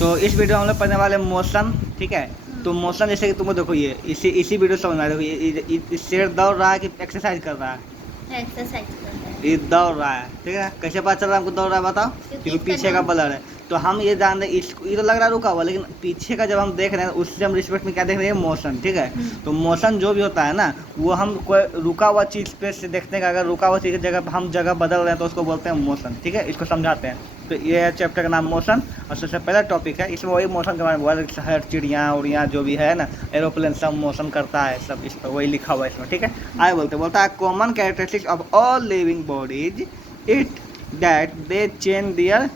तो इस वीडियो में हम लोग पढ़ने वाले मोशन, ठीक है। तो मोशन जैसे कि तुमको देखो, ये इसी वीडियो समझ में आ, देखो ये शेर दौड़ रहा है कि एक्सरसाइज कर रहा है? एक्सरसाइज करता है। ये दौड़ रहा है, ठीक है। कैसे पता चल रहा है हमको दौड़ रहा है, बताओ? क्योंकि पीछे का ब्लर है। तो हम ये जान रहे इसको, ये तो लग रहा है रुका हुआ, लेकिन पीछे का जब हम देख रहे हैं उससे हम रिस्पेक्ट में क्या देख रहे हैं? मोशन, ठीक है। तो मोशन जो भी होता है ना, वो हम कोई रुका हुआ चीज़ पे से देखते हैं कि अगर रुका हुआ चीज़ की जगह हम जगह बदल रहे हैं तो उसको बोलते हैं मोशन, ठीक है। इसको समझाते हैं। तो ये है चैप्टर का नाम मोशन, और सबसे पहला टॉपिक है इसमें वही मोशन के बारे में बोला, हर चिड़िया उड़िया जो भी है ना, एरोप्लेन सब मोशन करता है, सब इस पर वही लिखा हुआ है इसमें, ठीक है। आगे बोलता है common characteristics of all living bodies it that they change their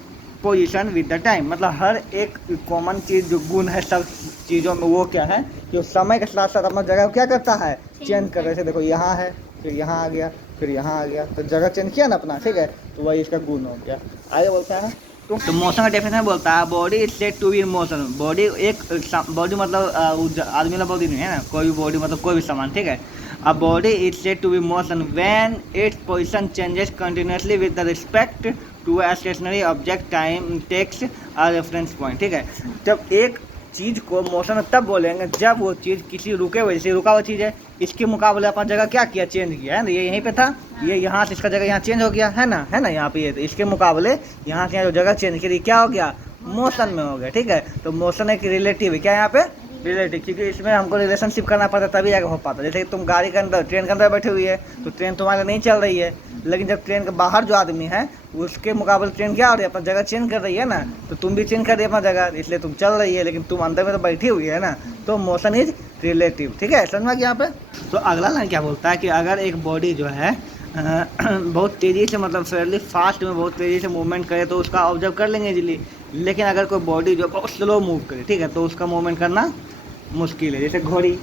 position with the time. मतलब हर एक कॉमन चीज़ जो गुण है सब चीज़ों में, वो क्या है कि समय के साथ साथ अपना जगह क्या करता है? चेंज कर रहे थे। देखो यहाँ है, फिर यहाँ आ गया, फिर यहाँ आ गया, तो जगह चेंज किया ना अपना, ठीक है। तो वही इसका गुण हो गया। आगे बोलता है तो मोशन का डेफिनेशन बोलता है body is said to be in motion. Body body मतलब आदमी वाला बॉडी नहीं है ना, कोई भी बॉडी मतलब कोई भी सामान, ठीक है। A body is said to be motion when its position changes continuously with the respect to a stationary object time takes a reference point, ठीक है। जब एक चीज़ को मोशन तब बोलेंगे जब वो चीज़ किसी रुके हुए, जैसे रुका हुआ चीज़ है, इसके मुकाबले अपना जगह क्या किया? चेंज किया है ना। ये यहीं पे था, ये यहाँ से इसका जगह यहाँ चेंज हो गया है ना यहाँ पे। ये तो इसके मुकाबले यहाँ से यहाँ जो जगह चेंज की क्या हो गया? मोशन में हो गया, ठीक है। तो मोशन एक रिलेटिव है, क्या यहाँ पे? रिलेटिव, क्योंकि इसमें हमको रिलेशनशिप करना पड़ता तभी आगे हो पाता। जैसे कि तुम गाड़ी के अंदर, ट्रेन के अंदर बैठे हुई है, तो ट्रेन तुम्हारे नहीं चल रही है, लेकिन जब ट्रेन के बाहर जो आदमी है उसके मुकाबले ट्रेन क्या हो रही है? अपना जगह चेंज कर रही है ना। तो तुम भी चेंज कर रही है अपना जगह, इसलिए तुम चल रही है, लेकिन तुम अंदर में तो बैठी हुई है ना। तो मोशन इज रिलेटिव, ठीक है। समझ में यहाँ पे। तो अगला लाइन क्या बोलता है कि अगर एक बॉडी जो है बहुत तेज़ी से, मतलब फेयरली फास्ट में बहुत तेज़ी से मूवमेंट करे तो उसका ऑब्जर्व कर लेंगे इजीली। लेकिन अगर कोई बॉडी जो बहुत स्लो मूव करे, ठीक है, तो उसका मूवमेंट करना मुश्किल है। जैसे घड़ी,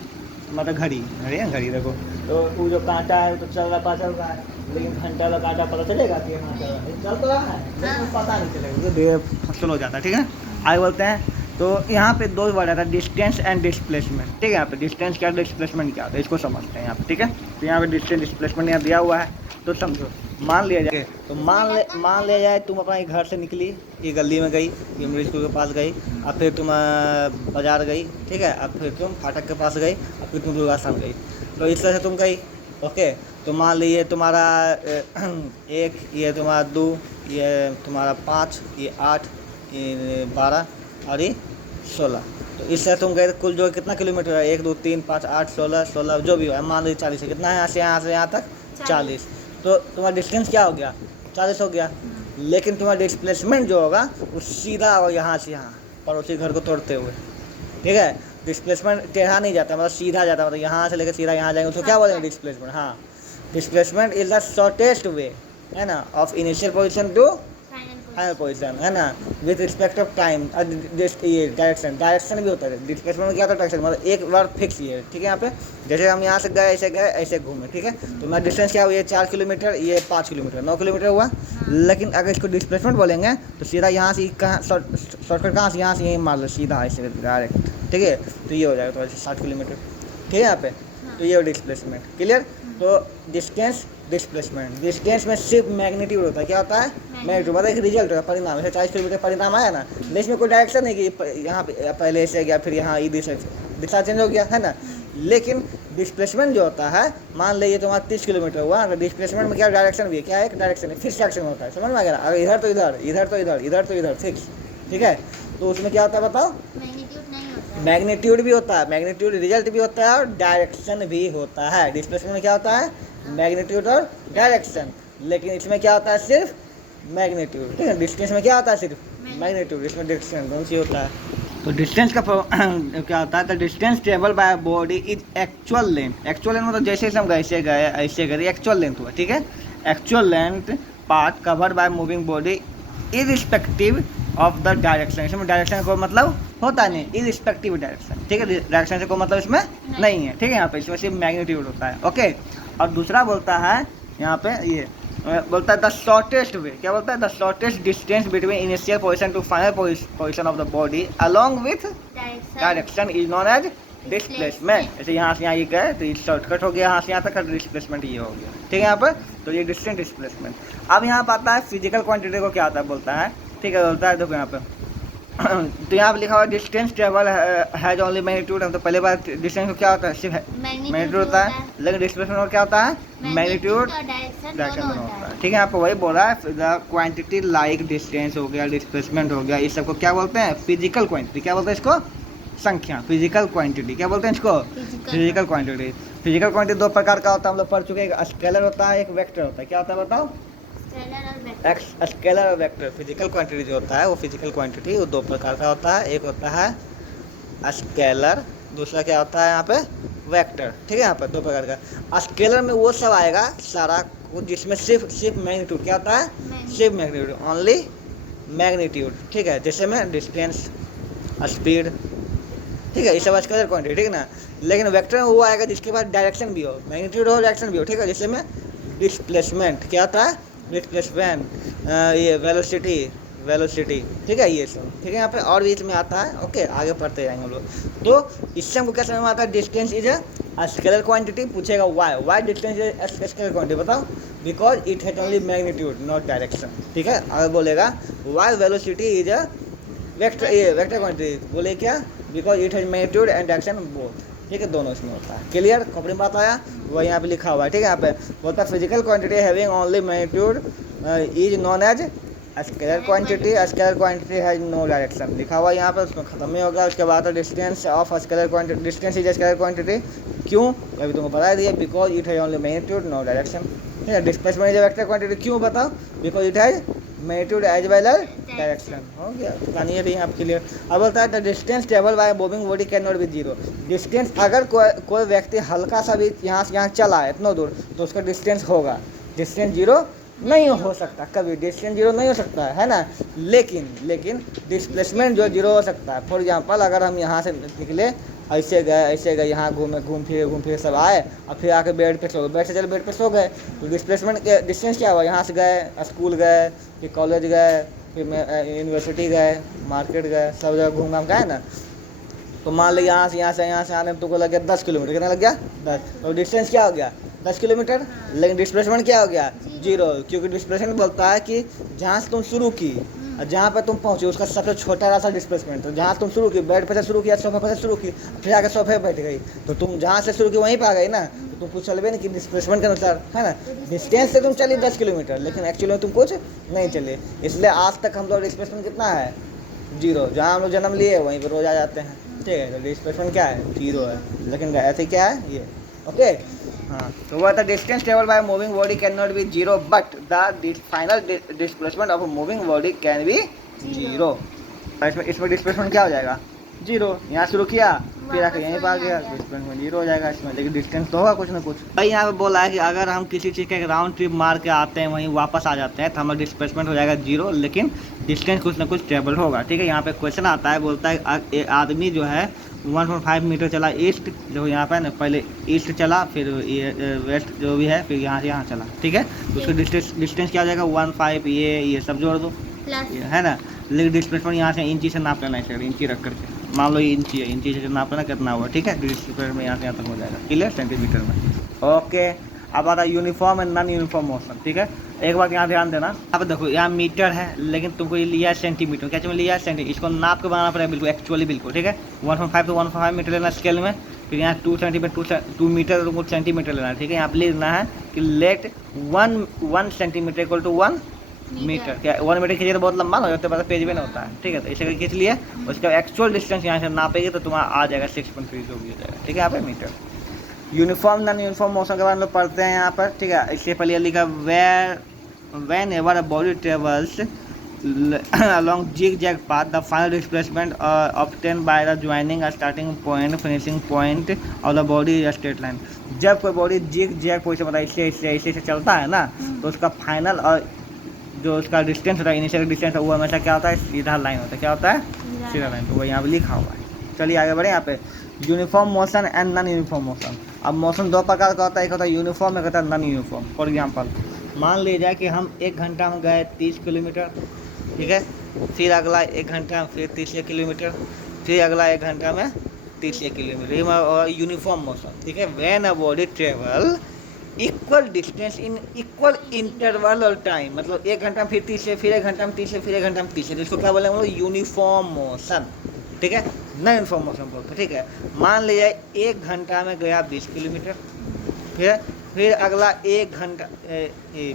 मतलब घड़ी है, घड़ी देखो, तो वो जो कांटा है तो चल रहा है, लेकिन घंटा वाला कांटा पता चलेगा कि हाँ चल तो रहा है, लेकिन पता नहीं चलेगा, धीरे फसल हो जाता है, ठीक है। आगे बोलते हैं तो यहाँ पे दो वर्ड आता है, डिस्टेंस एंड डिस्प्लेसमेंट, ठीक है। यहाँ पे डिस्टेंस क्या, डिस्प्लेसमेंट क्या होता है, इसको समझते हैं यहाँ पे, ठीक है। तो यहाँ पे डिस्टेंस डिस्प्लेसमेंट यहाँ दिया हुआ है, तो समझो। मान लिया जाए, तो मान लिया जाए तुम अपना घर से निकली, ये गली में गई, ये स्कूल के पास गई, अब फिर तुम बाजार गई, ठीक है। अब फिर तुम फाटक के पास गई, अब फिर तुम दुर्गा स्थान गई। तो इस तरह से तुम गई, ओके। तो मान लीजिए तुम्हारा 1, ये तुम्हारा 2, ये तुम्हारा 5, ये 8, ये 12 और ये 16। तो इस तरह तुम गए, कुल जो कितना किलोमीटर है? 1 2 3 5 8 16 जो भी है, मान लीजिए 40 है। कितना है यहाँ से यहाँ तक? 40। तो तुम्हारा डिस्टेंस क्या हो गया? 40 हो गया। लेकिन तुम्हारा डिस्प्लेसमेंट जो होगा वो सीधा होगा यहाँ से यहाँ, पड़ोसी घर को तोड़ते हुए, ठीक है। डिस्प्लेसमेंट टेढ़ा नहीं जाता, मतलब सीधा जाता, मतलब यहाँ से लेकर सीधा यहाँ जाएंगे तो क्या बोलेंगे? डिस्प्लेसमेंट। हाँ, displacement is the shortest way, है ना, of initial position to final position, है ना, विथ रिस्पेक्ट ऑफ टाइम। ये डायरेक्शन भी होता है। डिस्प्लेसमेंट में क्या होता है? डायरेक्शन मतलब एक बार फिक्स ही है, ठीक है। यहाँ पे जैसे हम यहाँ से गए, ऐसे घूमे, ठीक है। तो मेरा डिस्टेंस क्या हुआ? ये 4 किलोमीटर, ये 5 किलोमीटर, 9 किलोमीटर हुआ। लेकिन अगर इसको डिस्प्लेसमेंट बोलेंगे तो सीधा यहाँ से कहाँ, शॉर्टकट कहाँ से? यहाँ से यहीं मार लो, सीधा ऐसे डायरेक्ट, ठीक है। तो ये हो जाएगा तो 60 किलोमीटर, ठीक है यहाँ पे। तो ये डिस्प्लेसमेंट, क्लियर। तो डिस्टेंस डिस्प्लेसमेंट, डिस्टेंस में सिर्फ मैग्नीट्यूड होता है। क्या होता है? मैग्नीट्यूड, मतलब एक रिजल्ट होगा, परिणाम। जैसे 40 किलोमीटर परिणाम आया ना, लेकिन इसमें कोई डायरेक्शन नहीं कि यहाँ पे पहले ऐसे गया, फिर यहाँ दिशा चेंज हो गया, है ना। लेकिन डिस्प्लेसमेंट जो होता है, मान लीजिए तुम्हारा 30 किलोमीटर हुआ, तो डिस्प्लेसमेंट में क्या डायरेक्शन भी है? क्या है? एक डायरेक्शन है, फिक्स डायरेक्शन होता है, समझ में आ गया? अगर इधर तो इधर, इधर तो इधर, इधर तो इधर, फिक्स, ठीक है। तो उसमें क्या होता है बताओ? मैग्नीट्यूड भी होता है, मैग्नीट्यूड रिजल्ट भी होता है और डायरेक्शन भी होता है। डिस्प्लेसमेंट में क्या होता है? मैग्नीट्यूड और डायरेक्शन। लेकिन इसमें क्या होता है? सिर्फ मैग्नीट्यूड, ठीक है। डिस्टेंस में क्या होता है? सिर्फ मैग्नीट्यूड, इसमें डायरेक्शन दोनों चीज होता है। तो डिस्टेंस का क्या होता है? The distance travel by body is actual length. Actual length मतलब जैसे हम ऐसे गए ऐसे गए, एक्चुअल लेंथ हुआ, ठीक है। Actual length part covered by moving body irrespective of the direction. इसमें डायरेक्शन को मतलब होता नहीं, इरिस्पेक्टिव डायरेक्शन, ठीक है। डायरेक्शन से कोई मतलब इसमें नहीं है, ठीक है। यहाँ पे इसमें सिर्फ मैग्नीट्यूड होता है, ओके। और दूसरा बोलता है यहाँ पे, ये बोलता है द शॉर्टेस्ट वे। क्या बोलता है? The shortest distance between initial position to final position of the body along with direction is known as displacement. जैसे यहाँ से यहाँ ये गए तो ये शॉर्टकट हो गया, यहाँ से यहाँ तक का डिस्प्लेसमेंट ये हो गया, ठीक है। यहाँ पर तो ये डिस्टेंस डिस्प्लेसमेंट। अब यहाँ पर आता है फिजिकल क्वांटिटी को क्या आता है बोलता है, ठीक है। बोलता है देखो यहाँ पे तो यहाँ पे लिखा हुआ distance travel has only magnitude. हम तो पहले बार डिस्टेंस को क्या होता है, सिर्फ मैग्नीट्यूड होता है, लेकिन डिस्प्लेसमेंट क्या होता है, मैग्नीट्यूड डायरेक्शन दोनों होता है। ठीक है, यहाँ पे वही बोला है, द क्वांटिटी लाइक डिस्टेंस हो गया, डिस्प्लेसमेंट हो गया, इस सबको क्या बोलते हैं, फिजिकल क्वांटिटी। क्या बोलते हैं इसको, संख्या, फिजिकल क्वांटिटी। क्या बोलते हैं इसको, फिजिकल क्वांटिटी। फिजिकल क्वांटिटी दो प्रकार का होता है, हम लोग पढ़ चुके हैं, एक स्केलर होता है, एक वेक्टर होता है। क्या होता है बताओ, स्केलर और वेक्टर। फिजिकल क्वांटिटी जो होता है वो फिजिकल क्वांटिटी वो दो प्रकार का होता है, एक होता है स्केलर, दूसरा क्या होता है यहाँ पे, वेक्टर। ठीक है, यहाँ पर दो प्रकार का। स्केलर में वो सब आएगा सारा जिसमें सिर्फ मैग्नीट्यूड क्या होता है, सिर्फ मैग्नीट्यूड, ओनली मैग्नीट्यूड। ठीक है, जैसे में डिस्टेंस, स्पीड, ठीक है, ये सब स्केलर क्वांटिटी। ठीक है ना, लेकिन वेक्टर में वो आएगा जिसके पास डायरेक्शन भी हो, मैग्नीट्यूड हो, डायरेक्शन भी हो। ठीक है, जैसे में डिस्प्लेसमेंट क्या होता है, डिस्प्लेसमेंट, ये वेलोसिटी। ठीक है, ये सब। ठीक है, यहाँ पे और भी इसमें आता है। ओके, आगे पढ़ते जाएंगे हम लोग। तो इससे हमको क्या समझ में आता है, distance is a scalar quantity. पूछेगा why distance is scalar quantity, बताओ, because it has only magnitude not direction. ठीक है, आगे बोलेगा why velocity is a vector quantity, बोले क्या, because it has magnitude and direction both. ठीक है, दोनों इसमें होता है। क्लियर, खोपड़ी में बात आया, वह यहाँ पे लिखा हुआ है। ठीक है, यहाँ पे बोलता है physical quantity having only magnitude is known as scalar quantity, scalar quantity has no direction. लिखा हुआ यहाँ पे, उसमें खत्म नहीं होगा। उसके बाद distance of scalar quantity, distance is scalar quantity. क्यों, अभी तुमको बता दिया, because it has only magnitude no direction. ठीक है, डिस्प्लेसमेंट इज वेक्टर क्वांटिटी, क्यों बताओ, because it has magnitude as well as direction. हो गया, तो कहानी ये रही आप क्लियर। अब बोलता है the distance travel by moving body can not be zero. Distance अगर कोई व्यक्ति हल्का सा भी यहाँ से यहाँ चला है इतना दूर, तो उसका डिस्टेंस होगा, डिस्टेंस जीरो नहीं हो सकता, कभी डिस्टेंस जीरो नहीं हो सकता है ना। लेकिन डिस्प्लेसमेंट जो जीरो हो सकता है। फॉर एग्जांपल, अगर हम यहाँ से निकले, ऐसे गए यहाँ घूम फिर सब आए, और फिर आके बेड पे सो गए, बेड से चले बेड पे सो गए, तो डिस्प्लेसमेंट के डिस्टेंस क्या हुआ, यहाँ से गए, स्कूल गए, फिर कॉलेज गए, फिर यूनिवर्सिटी गए, मार्केट गए, सब जगह घूम घाम गए ना। तो मान ली यहाँ से आने में तुमको लग गया 10 किलोमीटर, कितना लग गया 10, तो डिस्टेंस क्या हो गया 10 किलोमीटर। लेकिन डिस्प्लेसमेंट क्या हो गया, जीरो, क्योंकि डिस्प्लेसमेंट बोलता है कि जहाँ से तुम शुरू की और जहाँ पर तुम पहुँचे उसका सबसे छोटा रास्ता डिस्प्लेसमेंट। तो जहाँ तुम शुरू की, बेड पर से शुरू किया, सोफे पर से शुरू की, फिर आके सोफे पर बैठ गई, तो तुम जहाँ से शुरू की वहीं पर आ गई ना, तो तुम कुछ चलबे नहीं कि डिस्प्लेसमेंट के अनुसार, है ना। डिस्टेंस से तुम चली 10 किलोमीटर, लेकिन एक्चुअली में तुम कुछ नहीं चले। इसलिए आज तक हम लोग डिस्प्लेसमेंट कितना है, जीरो। जहाँ हम लोग जन्म लिए वहीं पर रोज आ जाते हैं। ठीक है, तो डिस्प्लेसमेंट क्या है, जीरो है। लेकिन ऐसे क्या है ये, ओके। हाँ, तो वो था distance travel by moving body can not be zero, but the final displacement of moving body can be zero. इसमें डिस्प्लेसमेंट क्या हो जाएगा, जीरो। यहाँ शुरू किया, फिर आकर यहीं पर आ गया, डिस्प्लेसमेंट जीरो हो जाएगा इसमें। लेकिन डिस्टेंस तो होगा कुछ ना कुछ। भाई यहाँ पे बोला है कि अगर हम किसी चीज़ का एक राउंड ट्रिप मार के आते हैं, वहीं वापस आ जाते हैं, तो हमारा डिस्प्लेसमेंट हो जाएगा जीरो, लेकिन डिस्टेंस कुछ ना कुछ ट्रेवल होगा। ठीक है, यहाँ पे क्वेश्चन आता है, बोलता है एक आदमी जो है 1.5 मीटर चला ईस्ट, जो यहाँ पे ना पहले ईस्ट चला, फिर ये वेस्ट जो भी है, फिर यहाँ से यहाँ चला। ठीक है, तो उसका डिस्टेंस क्या हो जाएगा 1.5, ये सब जोड़ दो, है ना। लेकिन डिस्प्लेसमेंट यहाँ से इंची से नाप लेना है, इंची रख करके, मान लो ये इंची है, इंची से नाप लेना कितना हुआ। ठीक है, डिस्प्लेसमेंट में यहाँ से यहाँ तक हो जाएगा, क्लियर, सेंटीमीटर में। ओके, अब आता है uniform and non uniform motion. ठीक है, एक बात यहाँ ध्यान देना, अब देखो यहाँ मीटर है, लेकिन तुमको ये लिया है सेंटीमीटर। क्या चीज़ लिया है, सेंटीमीटर। इसको नाप के बनाना पड़ेगा बिल्कुल एक्चुअली, बिल्कुल। ठीक है, 1.5 तो 1.5 मीटर लेना स्केल में, फिर यहाँ 2 सेंटीमीटर 2 मीटर तुमको सेंटीमीटर लेना है। ठीक है, यहाँ पे लिखना है कि let 1 centimetre equal to 1 metre. क्या 1 मीटर खींचिए तो बहुत लंबा हो जाता है, पेज में नहीं होता है। ठीक है, तो इसे खींच लिए, उसका एक्चुअल डिस्टेंस यहाँ से नापेगी तो तुम्हारा आ जाएगा 6.3 जो भी हो जाएगा। ठीक है, यहाँ पे metre. Uniform non uniform motion के बारे में लोग पढ़ते हैं यहाँ पर। ठीक है, इससे पहले लिखा whenever a body travels along zigzag path, the final displacement obtained by the joining a starting point finishing point of the body is a straight line। जब कोई बॉडी जिग जैग पोजिशन मतलब ऐसे चलता है ना, तो उसका फाइनल और जो उसका डिस्टेंस होता है, इनिशियल डिस्टेंस, वो हमेशा क्या होता है, सीधा लाइन होता है। क्या होता है, सीधा लाइन। तो वो यहाँ पे लिखा हुआ है। चलिए आगे बढ़े। यहाँ पे uniform motion and non uniform motion. अब मोशन दो प्रकार का होता है, एक होता है यूनिफॉर्म, एक होता है नॉन यूनिफॉर्म। फॉर एग्जाम्पल, मान लीजिए कि हम 1 घंटा में गए 30 किलोमीटर। ठीक है, फिर अगला 1 घंटा फिर 30 किलोमीटर, फिर अगला 1 घंटा में 30 किलोमीटर, ये यूनिफॉर्म मोशन। ठीक है, when a body travel equal distance in equal interval और टाइम, मतलब 1 घंटा में फिर 30 से, फिर 1 घंटा में 30 से, फिर 1 घंटा में 30 से, तो इसको क्या बोलेंगे हम लोग? यूनिफॉर्म मोशन, ठीक है, नॉन यूनिफॉर्म मोशन बोलते हैं, ठीक है। मान लीजिए 1 घंटा में गया 20 किलोमीटर, फिर अगला 1 घंटा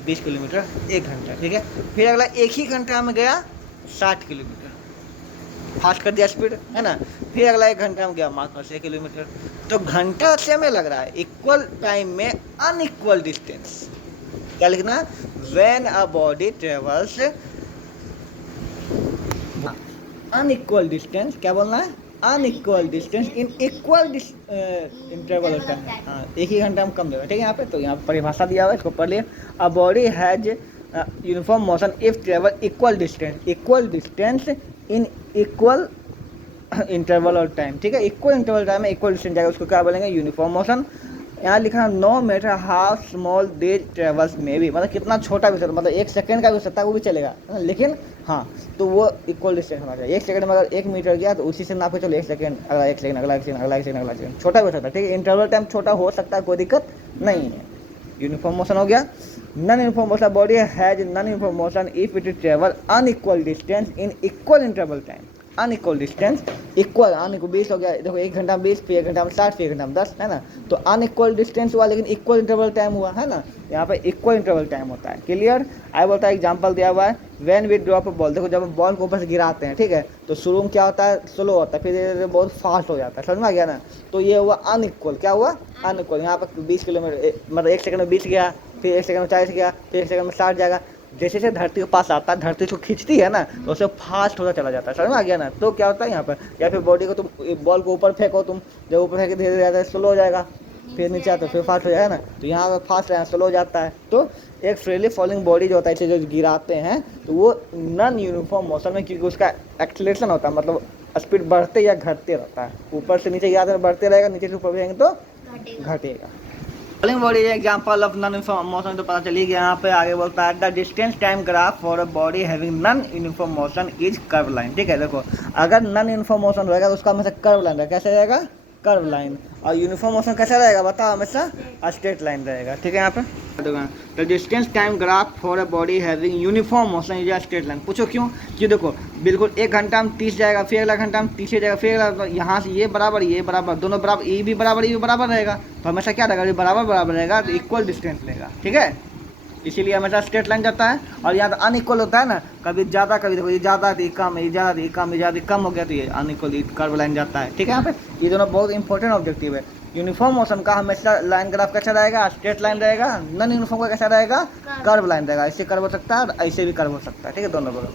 20 किलोमीटर 1 घंटा, ठीक है, फिर अगला 1 ही घंटा में गया 60 किलोमीटर, फास्ट कर दिया स्पीड, है ना। फिर अगला 1 घंटा में गया मात्र 6 किलोमीटर। तो घंटा से में लग रहा है इक्वल टाइम में अनइक्वल डिस्टेंस। क्या लिखना? When a body travels unequal distance, क्या बोलना है? Unequal distance in equal interval of time. हाँ, 1 ही घंटा में कम देगा, ठीक है। यहाँ पे तो यहाँ परिभाषा दिया हुआ है, इसको पढ़ लिया। A body has uniform motion if travel equal distance in equal interval और टाइम, ठीक है। इक्वल इंटरवल टाइम में इक्वल डिस्टेंस जाएगा, उसको क्या बोलेंगे? Uniform motion. यहाँ लिखा है no matter how small this travels में भी, मतलब कितना छोटा भी, मतलब 1 सेकंड का भी हो सकता है, वो भी चलेगा, लेकिन हाँ, तो वो इक्वल डिस्टेंस होना चाहिए। 1 सेकंड में अगर 1 मीटर गया तो उसी से नाप के चलो 1 सेकंड, अगला 1 सेकंड, अगला 1 सेकंड, अगला 1 सेकंड, अगला 1 सेकंड, छोटा भी हो सकता है, ठीक है। इंटरवल टाइम छोटा हो सकता है, कोई दिक्कत नहीं है। यूनिफॉर्म मोशन हो गया। Non uniform motion, body has non uniform motion if it travel unequal distance in equal interval time. Unequal distance, equal, unequal 20 हो गया, देखो 1 घंटा में 20, फिर 1 घंटा में 60, फिर 1 घंटा में 10, है ना। तो अनइक्वल डिस्टेंस हुआ, लेकिन इक्वल इंटरवल टाइम हुआ, है ना। यहाँ पे इक्वल इंटरवल टाइम होता है। क्लियर? आई बोलता है एग्जाम्पल दिया हुआ है, when we drop a ball, देखो जब बॉल को ऊपर से गिराते हैं, ठीक है, तो शुरू में क्या होता है? स्लो होता है, फिर धीरे धीरे बहुत फास्ट हो जाता है, समझ में आ गया ना। तो ये हुआ अनइक्वल। क्या हुआ? अनइक्वल। यहाँ पर 20 किलोमीटर, मतलब 1 सेकंड में 20 गया, फिर 1 सेकंड में 40 गया, फिर 1 सेकंड में 60 जाएगा। जैसे जैसे धरती के पास आता है, धरती उसको खींचती है ना, तो उससे फास्ट होता चला जाता है, समझ में आ गया ना। तो क्या होता है यहाँ पर, या फिर बॉडी को तुम बॉल को ऊपर फेंको, तुम जब ऊपर फेंके धीरे धीरे स्लो हो जाएगा, फिर नीचे आता है, फिर फास्ट हो जाएगा ना। तो यहाँ पर फास्ट है, स्लो हो जाता है। तो एक फ्रीली फॉलिंग बॉडी जो होता है, इसे जो गिराते हैं, तो वो नॉन यूनिफॉर्म मोशन में, क्योंकि उसका एक्सीलरेशन होता है, मतलब स्पीड बढ़ते या घटते रहता है। ऊपर से नीचे गिराते बढ़ते रहेगा, नीचे से ऊपर जाएंगे तो घटेगा। Falling body example of non uniform motion, तो पता चली गया। यहाँ पे आगे बोलता है the distance time graph for a body having non uniform motion is curve line, ठीक है। देखो अगर नॉन यूनिफॉर्म मोशन रहेगा तो उसका हमेशा कर्व लाइन रहेगा। कैसे रहेगा? Curve line. और यूनिफॉर्म मोशन कैसा रहेगा बताओ? हमेशा स्ट्रेट लाइन रहेगा, ठीक है। यहाँ पे the distance time graph for a body having uniform motion is a straight line. पूछो क्यों? कि देखो बिल्कुल 1 घंटा में 30 जाएगा, फिर अगला घंटा में 30 जाएगा, फिर यहाँ से ये बराबर, दोनों बराबर, ये भी बराबर रहेगा। तो हमेशा क्या रहेगा? बराबर रहेगा, तो इक्वल डिस्टेंस लेगा, ठीक है। इसीलिए हमेशा स्ट्रेट लाइन जाता है। और यहाँ तो अनइक्वल होता है ना, कभी ज़्यादा, कभी देखो ये ज़्यादा थी कम, ये ज़्यादा थी कम, ये ज़्यादा कम हो गया, तो ये अनइक्वल कर्व लाइन जाता है, ठीक है। यहाँ पे ये दोनों बहुत इंपॉर्टेंट ऑब्जेक्टिव है। यूनिफॉर्म मोशन का हमेशा लाइन ग्राफ कैसा रहेगा? स्ट्रेट लाइन रहेगा। नॉन यूनिफॉर्म का कैसा रहेगा? कर्व लाइन रहेगा। ऐसे कर्व हो सकता है, ऐसे भी कर्व हो सकता है, ठीक है। दोनों बोलो।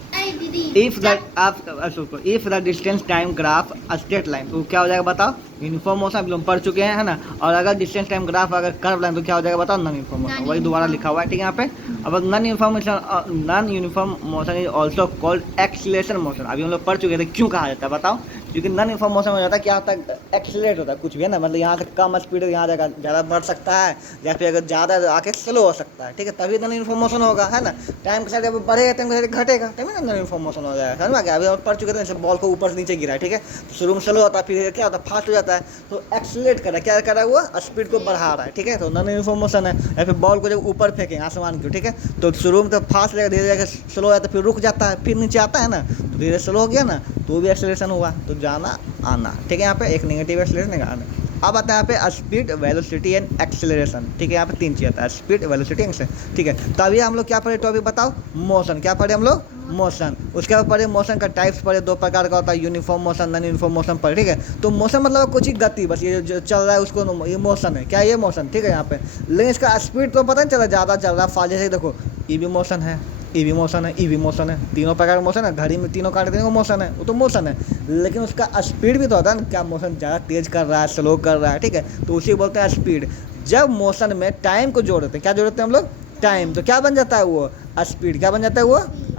If the distance time graph straight line, तो क्या हो जाएगा बताओ? यूनिफॉर्म मोशन हम पढ़ चुके हैं, है ना। और अगर डिस्टेंस टाइम ग्राफ अगर कर्व लाइन, तो क्या हो जाएगा बताओ? Non uniform motion. वही दोबारा लिखा हुआ है, ठीक है। यहाँ पे अब non uniform motion is also called acceleration motion. अभी हम लोग पढ़ चुके थे, क्यों कहा जाता है बताओ? क्योंकि नॉन यूनिफॉर्म मोशन में जाता है, क्या होता है? एक्सीलरेट होता है कुछ भी, है ना। मतलब यहाँ से कम स्पीड यहाँ जगह ज़्यादा बढ़ सकता है, या फिर अगर ज़्यादा आके स्लो हो सकता है, ठीक है। तभी नॉन यूनिफॉर्म मोशन होगा, है ना। टाइम के साथ जब बढ़ेगा, टाइम के साथ घटेगा, तभी ना नॉन यूनिफॉर्म मोशन हो जाएगा, समझ में आ गया। अभी हम पढ़ चुके थे, जैसे बॉल को ऊपर से नीचे गिरा है, ठीक है, तो शुरू में स्लो होता है, फिर क्या होता है? फास्ट हो जाता है। तो एक्सीलरेट कर रहा है, क्या कर रहा है? वो स्पीड को बढ़ा रहा है, ठीक है। तो नॉन यूनिफॉर्म मोशन है। या फिर बॉल को जब ऊपर फेंकेंगे आसमान को, ठीक है, तो शुरू में तो फास्ट रहेगा, धीरे धीरे स्लो हो जाता है, फिर रुक जाता है, फिर नीचे आता है ना, तो धीरे स्लो हो गया ना, तो भी एक्सीलरेशन हुआ। तो जाना आना, ठीक है। यहाँ पे एक नेगेटिव एक्सीलरेशन है आना। अब आता है यहाँ पे स्पीड, वेलोसिटी एंड एक्सीलरेशन, ठीक है। यहाँ पे 3 चीज़ आता है, स्पीड, वेलोसिटी, एक्सीलरेशन, ठीक है। तो अभी हम लोग क्या पढ़े टॉपिक बताओ? मोशन। क्या पढ़े हम लोग? मोशन। उसके बाद पढ़े मोशन का टाइप्स पढ़े, 2 प्रकार का होता है, uniform motion, non uniform motion पढ़े, ठीक है। तो मोशन मतलब कुछ ही गति, बस ये जो चल रहा है उसको ये मोशन है। क्या ये मोशन, ठीक है। यहाँ पे लेकिन इसका स्पीड तो पता नहीं चला, ज़्यादा चल रहा है फास्ट। जैसे देखो ई भी मोशन है, ई भी मोशन है, ई भी मोशन है, तीनों प्रकार का मोशन है। घड़ी में तीनों काट देने को मोशन है, वो तो मोशन है। लेकिन उसका स्पीड भी तो होता है ना, क्या मोशन ज़्यादा तेज कर रहा है, स्लो कर रहा है, ठीक है, तो उसी बोलते हैं स्पीड। जब मोशन में टाइम को जोड़ते हैं, क्या जोड़ते हैं हम लोग? टाइम। तो क्या बन जाता है वो? स्पीड। क्या बन जाता है वो?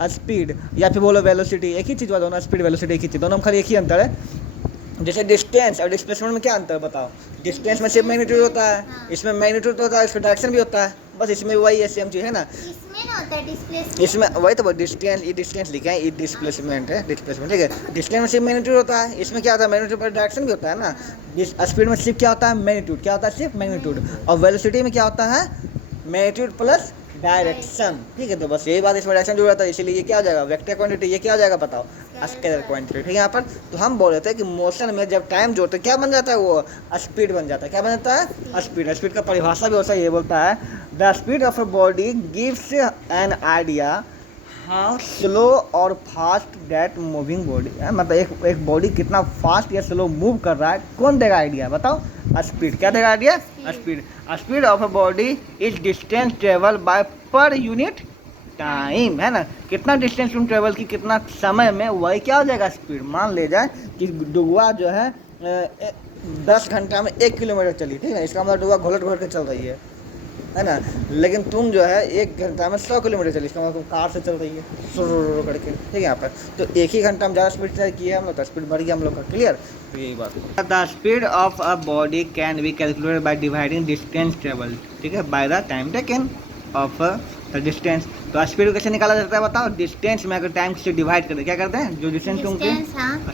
स्पीड। या फिर बोलो वेलोसिटी, एक ही चीज़ बोलो ना, स्पीड वेलोसिटी एक ही चीज़, दोनों में खाली एक ही अंतर है। जैसे डिस्टेंस और डिस्प्लेसमेंट में क्या अंतर बताओ? डिस्टेंस में सिर्फ मैग्नीट्यूड होता है, इसमें मैग्नीट्यूड होता है, इसमें डायरेक्शन भी होता है, बस इसमें वही है, सेम चीज़ है ना। इसमें ना होता है डिस्प्लेसमेंट, इसमें वही तो डिस्टेंस, ये डिस्टेंस लिखा है, ये डिस्प्लेसमेंट है, डिस्प्लेसमेंट, ठीक है। डिस्टेंस में सिर्फ मैग्नीट्यूड होता है, इसमें क्या होता है? मैग्नीट्यूड पर डायरेक्शन भी होता है ना। स्पीड में सिर्फ क्या होता है? मैग्नीट्यूड। क्या होता है? सिर्फ मैग्नीट्यूड। और वेलोसिटी में क्या होता है? मैग्नीट्यूड प्लस डायरेक्शन, ठीक है। तो बस यही बात, इसमें डायरेक्शन जुड़ा था, इसीलिए ये क्या हो जाएगा, वेक्टर क्वांटिटी। ये क्या हो जाएगा बताओ, स्केलर क्वांटिटी, ठीक है। यहाँ पर तो हम बोल रहे थे कि मोशन में जब टाइम जोड़ते क्या बन जाता है, वो स्पीड बन जाता है। क्या बन जाता है, स्पीड। स्पीड का परिभाषा भी होता है, ये बोलता है the speed of a body gives an idea how slow और फास्ट दैट मूविंग बॉडी है, मतलब एक बॉडी कितना फास्ट या स्लो मूव कर रहा है, कौन देगा आइडिया बताओ, स्पीड। क्या देगा idea, speed. Speed of a body is distance travel by per unit time, है ना, कितना डिस्टेंस तुम ट्रेवल की कितना समय में, वही क्या हो जाएगा, स्पीड। मान ले जाए कि डुगवा जो है 10 घंटा में 1 किलोमीटर चली, ठीक है, इसका मतलब डुगवा घोलट घोलट के चल रही है ना। लेकिन तुम जो है 1 घंटा में 100 किलोमीटर चली, इसका मतलब तुम कार से चल रही है सुर करके, ठीक है। यहाँ पर तो एक ही घंटा में ज़्यादा स्पीड तय किया हम लोग, तो स्पीड बढ़ गया हम लोग का, क्लियर। तो यही बात। The speed of a body can be calculated by dividing distance travel, ठीक है, by the time taken of the distance. तो स्पीड कैसे निकाला जाता है बताओ, डिस्टेंस में अगर टाइम से डिवाइड कर दे, क्या करते हैं, जो डिस्टेंस तुम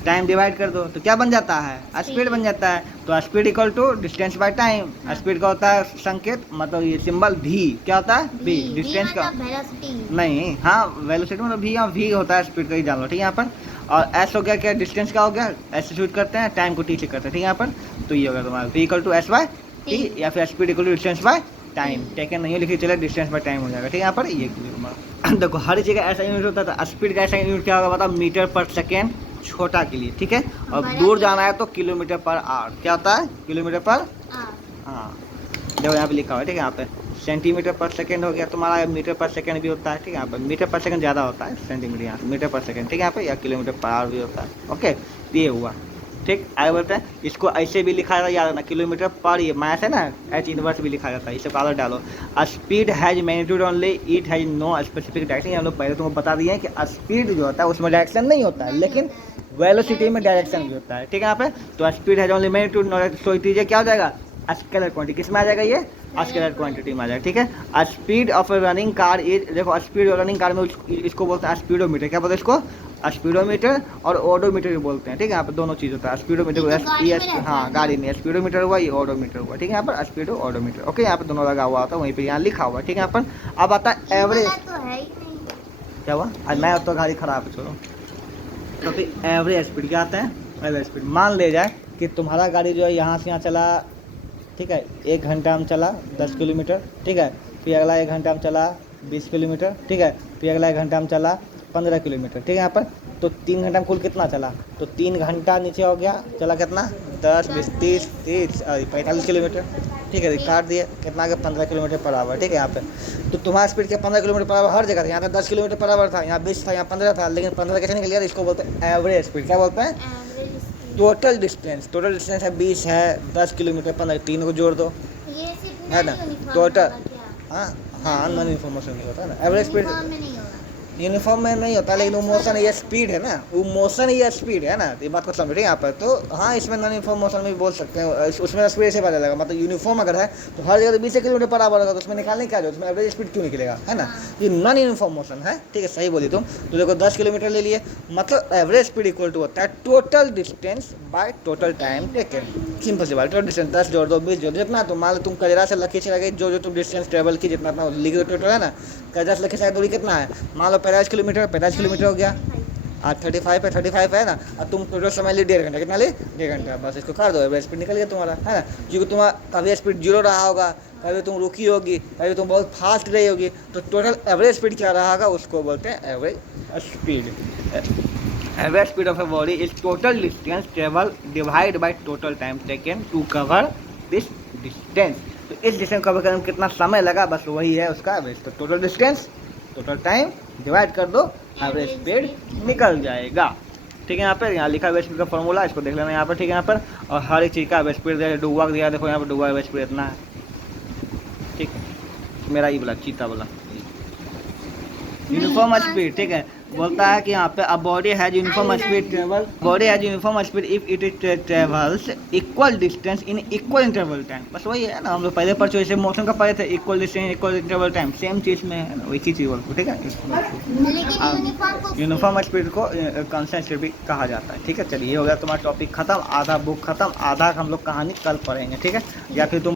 टाइम डिवाइड कर दो तो क्या बन जाता है, स्पीड बन जाता है। तो speed equal to distance by time. Speed का होता है संकेत, मतलब ये सिंबल भी, क्या होता है, भी, डिस्टेंस का नहीं, हाँ वेलोसिटी मतलब भी, यहाँ भी होता है स्पीड का, ही जान लो, ठीक है यहाँ पर। और एस हो गया क्या, डिस्टेंस का हो गया, एस शूट करते हैं, टाइम को टी से करते हैं, ठीक है यहाँ पर। तो ये होगा तुम्हारा v equal to S by T, या फिर speed equal to distance by time. Taken नहीं लिखी चले, डिस्टेंस बाय टाइम हो जाएगा, ठीक है यहाँ पर। ये तुम्हारा देखो हर जगह ऐसा यूनिट होता था, स्पीड का ऐसा यूनिट क्या होगा बताओ, मीटर पर सेकेंड, छोटा के लिए, ठीक है। और दूर जाना है तो किलोमीटर पर आवर, क्या होता है, किलोमीटर पर, हाँ देखो यहाँ पे लिखा हुआ है, ठीक है, यहाँ पे सेंटीमीटर पर सेकंड हो गया तुम्हारा, मीटर पर सेकंड भी होता है, ठीक है। यहाँ पर मीटर पर सेकंड ज़्यादा होता है, सेंटीमीटर यहाँ मीटर पर सेकंड, ठीक है यहाँ पे, या किलोमीटर पर आवर भी होता है, ओके। ये हुआ, ठीक। आगे बोलते हैं, इसको ऐसे भी लिखा जाता है, याद रखना, किलोमीटर पर, ये मैथ है ना, एच इनवर्स भी लिखा जाता है, इसे कॉलर डालो। Speed has magnitude only, it has no specific direction. हम लोग पहले तुमको बता दिए हैं कि स्पीड जो होता है उसमें डायरेक्शन नहीं होता है, लेकिन वेलोसिटी में डायरेक्शन भी होता है, ठीक है यहाँ पे। तो स्पीड हैज ओनली मैग्नीट्यूड, सो दीजिए क्या हो जाएगा, स्केलर क्वांटिटी। किस में आ जाएगा ये, स्केलर क्वांटिटी में आ जाएगा, ठीक है। Speed of running car is, देखो स्पीड ऑफ रनिंग कार में इसको बोलते हैं स्पीडोमीटर, क्या बोलते हैं इसको, स्पीडोमीटर और ओडोमीटर भी बोलते हैं, ठीक है। यहाँ पर दोनों चीज़ होता है, स्पीडोमीटर हाँ गाड़ी में स्पीडोमीटर हुआ, ये ओडोमीटर हुआ, ठीक है यहाँ पर, स्पीडो ओडोमीटर, ओके। यहाँ पर दोनों लगा हुआ होता है, वहीं पे यहाँ लिखा हुआ है, ठीक है यहाँ पर। अब आता है एवरेज, क्या हुआ, आज मैं तो गाड़ी खराब है, छोड़ो। तो फिर एवरेज स्पीड क्या आता है, एवरेज स्पीड। मान ले जाए कि तुम्हारा गाड़ी जो है यहाँ से यहाँ चला, ठीक है, 1 घंटा में चला 10 किलोमीटर, ठीक है। फिर अगला 1 घंटा में चला 20 किलोमीटर, ठीक है। फिर अगला 1 घंटा में चला 15 किलोमीटर, ठीक है यहाँ पर। तो 3 घंटा में कुल कितना चला, तो 3 घंटा नीचे हो गया, चला कितना, 10 20 30 30 45 किलोमीटर, ठीक है। काट दिए, कितना आ गया, 15 किलोमीटर पर आवर, ठीक है यहाँ पे। तो तुम्हारा स्पीड क्या 15 किलोमीटर पर आवर हर जगह था, यहाँ था 10 किलोमीटर पर आवर था, यहाँ 20 था, यहाँ 15 था, लेकिन 15 कैसे निकल गया, इसको बोलते हैं एवरेज स्पीड। क्या बोलते हैं, टोटल डिस्टेंस है 20 है, 10 किलोमीटर 15, तीनों को जोड़ दो, है ना, टोटल। हाँ नॉन इन्फॉर्मेशन नहीं होता है ना, एवरेज स्पीड यूनिफॉर्म में नहीं होता, लेकिन वो मोशन या स्पीड है ना, वो मोशन या स्पीड है ना, ये बात को समझ रहे हैं यहाँ पर। तो हाँ इसमें नॉन यूनिफॉर्म मोशन में भी बोल सकते हैं, उसमें स्पीड ऐसे पता लगेगा, मतलब यूनिफॉर्म अगर है तो हर जगह 20 किलोमीटर पर आवर होगा, तो उसमें निकालने क्या जो, उसमें एवरेज स्पीड क्यों निकलेगा, है ना। ये नॉन यूनिफॉर्म मोशन है, ठीक है, सही बोली तुम। तो देखो 10 किलोमीटर ले लिए, मतलब एवरेज स्पीड इक्वल टू होता है total distance by total time taken. Simple सी बात, टोटल डिस्टेंस 10 जोड़ दो 20 जोड़ दो, जितना तुम मान लो तुम कजरा से लखी चला गई, जो तुम डिस्टेंस ट्रेवल की जितना लिखे टोटल है ना, कजरा से लखी से दूरी कितना है, मान लो 50 किलोमीटर, 50 किलोमीटर हो गया, 35 है ना। और तुम टोटल समय लिए 1.5 घंटा, कितना लिए 1.5 घंटा, बस इसको कर दो, एवरेज स्पीड निकल गया तुम्हारा, है ना। क्योंकि तुम्हारा कभी स्पीड 0 रहा होगा, कभी तुम रुकी होगी, कभी तुम बहुत फास्ट रही होगी, तो टोटल एवरेज स्पीड क्या रहा होगा, उसको बोलते हैं average speed. Average speed of a body is total distance travel divide by total time taken to cover this distance. तो इस डिस्टेंस कवर करने में कितना समय लगा, बस वही है उसका एवरेज। तो total distance total time divide कर दो, एवरेज स्पीड निकल जाएगा, ठीक है। यहाँ पे यहाँ लिखा एवरेज स्पीड का फॉर्मूला, इसको देख लेना यहाँ पर, ठीक है यहाँ पर। और हर एक चीज़ का एवरेज स्पीड दिया, डुगवा दिया, देखो यहाँ पर डुगवा एवरेज स्पीड इतना है, ठीक है। मेरा ये बोला चीता बोला यूनिफॉर्म स्पीड, ठीक है। बोलता है कि यहाँ पे अ body has uniform speed travel, body has uniform speed if it travels equal distance in equal interval time. बस वही है ना, हम लोग पहले पढ़ चुके, जैसे मोशन का पढ़े थे, equal distance equal interval time, same चीज़ में है ना, वही चीज़ बोलते, ठीक है। यूनिफॉर्म स्पीड को कांस्टेंट स्पीड भी कहा जाता है, ठीक है। चलिए ये हो गया तुम्हारा टॉपिक खत्म, आधा बुक खत्म, आधा हम लोग कहानी कल पढ़ेंगे, ठीक है। या फिर तुम